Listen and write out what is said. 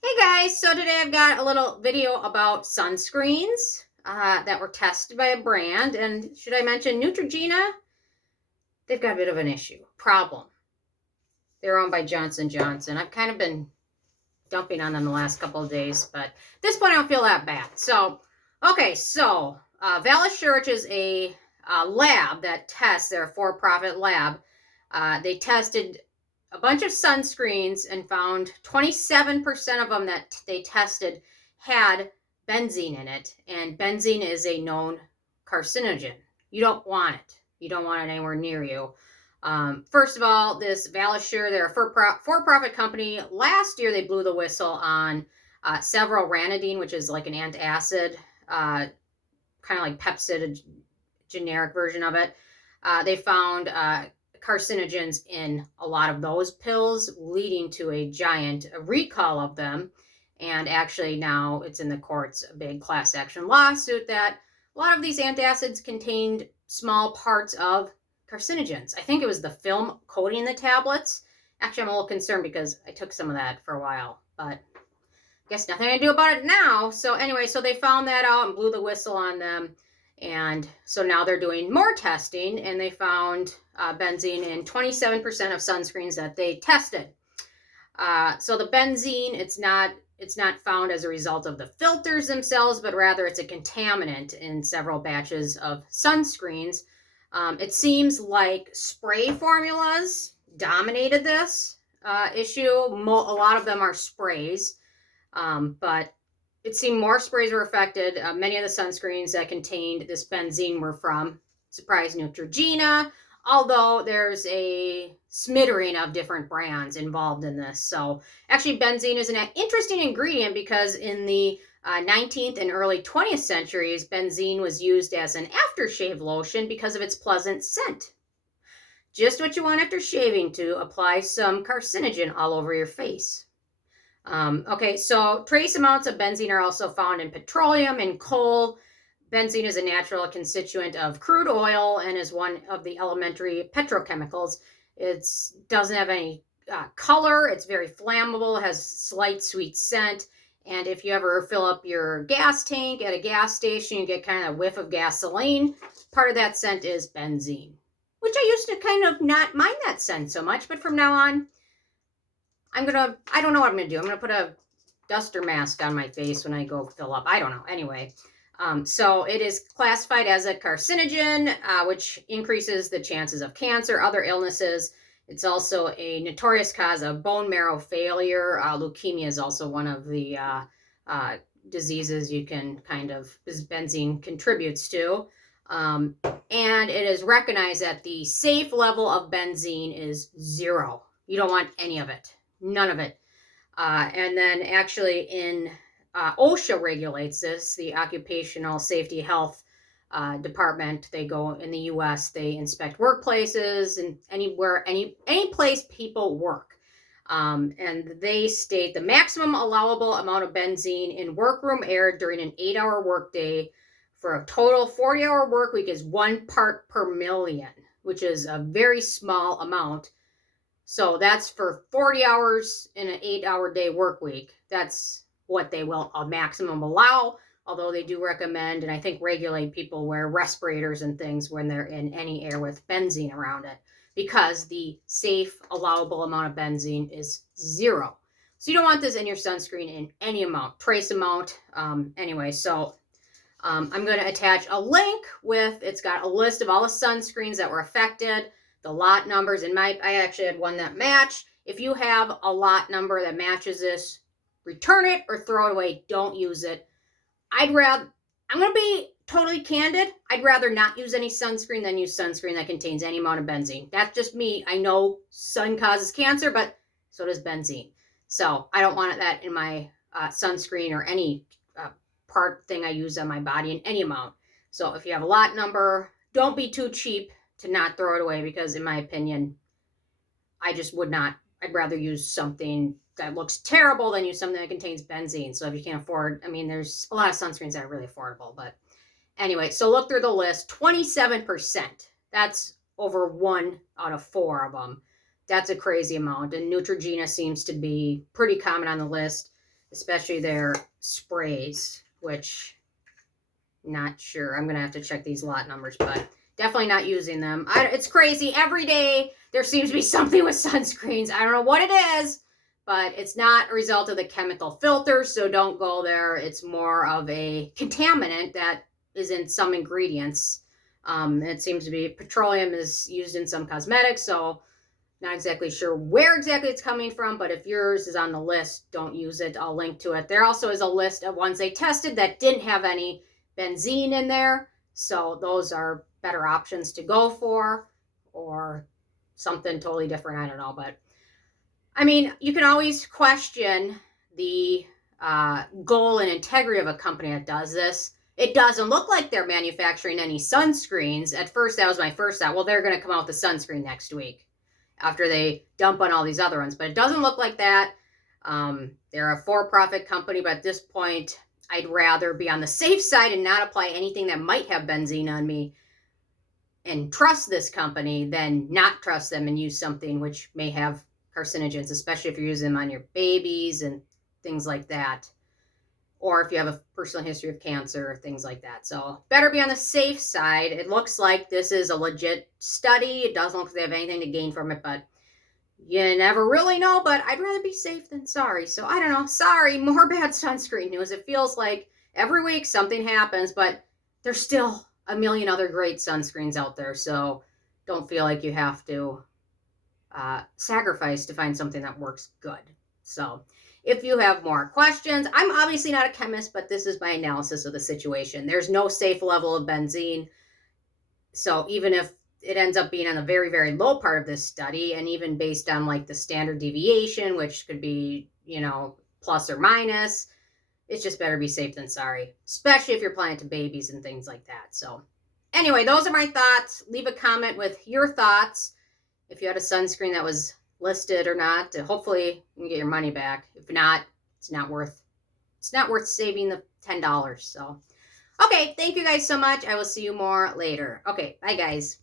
Hey guys, so today I've got a little video about sunscreens that were tested by a brand. And should I mention Neutrogena? They've got a bit of an issue, problem. They're owned by Johnson Johnson. I've kind of been dumping on them the last couple of days, but at this point I don't feel that bad. Valissure, which is a lab that tests, they're a for-profit lab. They tested a bunch of sunscreens and found 27% of them that they tested had benzene in it. And benzene is a known carcinogen. You don't want it. You don't want it anywhere near you. First of all, this Valissure, they're a for-profit company. Last year, they blew the whistle on several ranitidine, which is like an antacid, kind of like Pepsid, a generic version of it. They found carcinogens in a lot of those pills, leading to a giant recall of them. And actually now it's in the courts, a big class action lawsuit that a lot of these antacids contained small parts of carcinogens. I think it was the film coating the tablets. Actually, I'm a little concerned because I took some of that for a while, but I guess nothing to do about it now. So anyway, so they found that out and blew the whistle on them. And so now they're doing more testing, and they found benzene in 27% of sunscreens that they tested. So the benzene, it's not found as a result of the filters themselves, but rather it's a contaminant in several batches of sunscreens. It seems like spray formulas dominated this issue. A lot of them are sprays, but it seemed more sprays were affected. Many of the sunscreens that contained this benzene were from, surprise, Neutrogena, although there's a smattering of different brands involved in this. So actually, benzene is an interesting ingredient because in the 19th and early 20th centuries, benzene was used as an aftershave lotion because of its pleasant scent. Just what you want after shaving, to apply some carcinogen all over your face. So trace amounts of benzene are also found in petroleum and coal. Benzene is a natural constituent of crude oil and is one of the elementary petrochemicals. It doesn't have any color. It's very flammable, has slight sweet scent. And if you ever fill up your gas tank at a gas station, you get kind of a whiff of gasoline. Part of that scent is benzene, which I used to kind of not mind that scent so much, but from now on, I don't know what I'm going to do. I'm going to put a duster mask on my face when I go fill up. I don't know. Anyway, so it is classified as a carcinogen, which increases the chances of cancer, other illnesses. It's also a notorious cause of bone marrow failure. Leukemia is also one of the diseases you can this benzene contributes to. And it is recognized that the safe level of benzene is 0. You don't want any of it. None of it. And then actually in OSHA regulates this, the Occupational Safety Health Department. They go in the US, they inspect workplaces and any place people work. And they state the maximum allowable amount of benzene in workroom air during an 8-hour workday for a total 40-hour work week is 1 part per million, which is a very small amount. So that's for 40 hours in an 8-hour day work week. That's what they will a maximum allow, although they do recommend and I think regulate people wear respirators and things when they're in any air with benzene around it, because the safe allowable amount of benzene is 0. So you don't want this in your sunscreen in any amount, trace amount. I'm going to attach a link with, it's got a list of all the sunscreens that were affected, the lot numbers, and I actually had one that matched. If you have a lot number that matches this, return it or throw it away. Don't use it. I'm going to be totally candid. I'd rather not use any sunscreen than use sunscreen that contains any amount of benzene. That's just me. I know sun causes cancer, but so does benzene. So I don't want that in my sunscreen or any part thing I use on my body in any amount. So if you have a lot number, don't be too cheap to not throw it away, because in my opinion, I just would not. I'd rather use something that looks terrible than use something that contains benzene. So if you can't afford, there's a lot of sunscreens that are really affordable, but anyway, so look through the list. 27%. That's over 1 out of 4 of them. That's a crazy amount. And Neutrogena seems to be pretty common on the list. especially their sprays, which not sure. I'm going to have to check these lot numbers, but definitely not using them. It's crazy. Every day there seems to be something with sunscreens. I don't know what it is, but it's not a result of the chemical filter, so don't go there. It's more of a contaminant that is in some ingredients. It seems to be petroleum is used in some cosmetics, so not exactly sure where exactly it's coming from, but if yours is on the list, don't use it. I'll link to it. There also is a list of ones they tested that didn't have any benzene in there, so those are better options to go for, or something totally different. I don't know, but I mean, you can always question the goal and integrity of a company that does this. It doesn't look like they're manufacturing any sunscreens. At first, that was my first thought. Well, they're going to come out with a sunscreen next week after they dump on all these other ones, but it doesn't look like that. They're a for-profit company, but at this point, I'd rather be on the safe side and not apply anything that might have benzene on me and trust this company than not trust them and use something which may have carcinogens, especially if you're using them on your babies and things like that, or if you have a personal history of cancer, things like that. So better be on the safe side. It looks like this is a legit study. It doesn't look like they have anything to gain from it, but you never really know. But I'd rather be safe than sorry. So I don't know. Sorry, more bad sunscreen news. It feels like every week something happens, but there's still a million other great sunscreens out there. So don't feel like you have to sacrifice to find something that works good. So if you have more questions, I'm obviously not a chemist, but this is my analysis of the situation. There's no safe level of benzene. So even if it ends up being on a very, very low part of this study, and even based on like the standard deviation, which could be, plus or minus, it's just better be safe than sorry, especially if you're applying it to babies and things like that. So anyway, those are my thoughts. Leave a comment with your thoughts. If you had a sunscreen that was listed or not, hopefully you can get your money back. If not, it's not worth saving the $10. So, okay, thank you guys so much. I will see you more later. Okay, bye guys.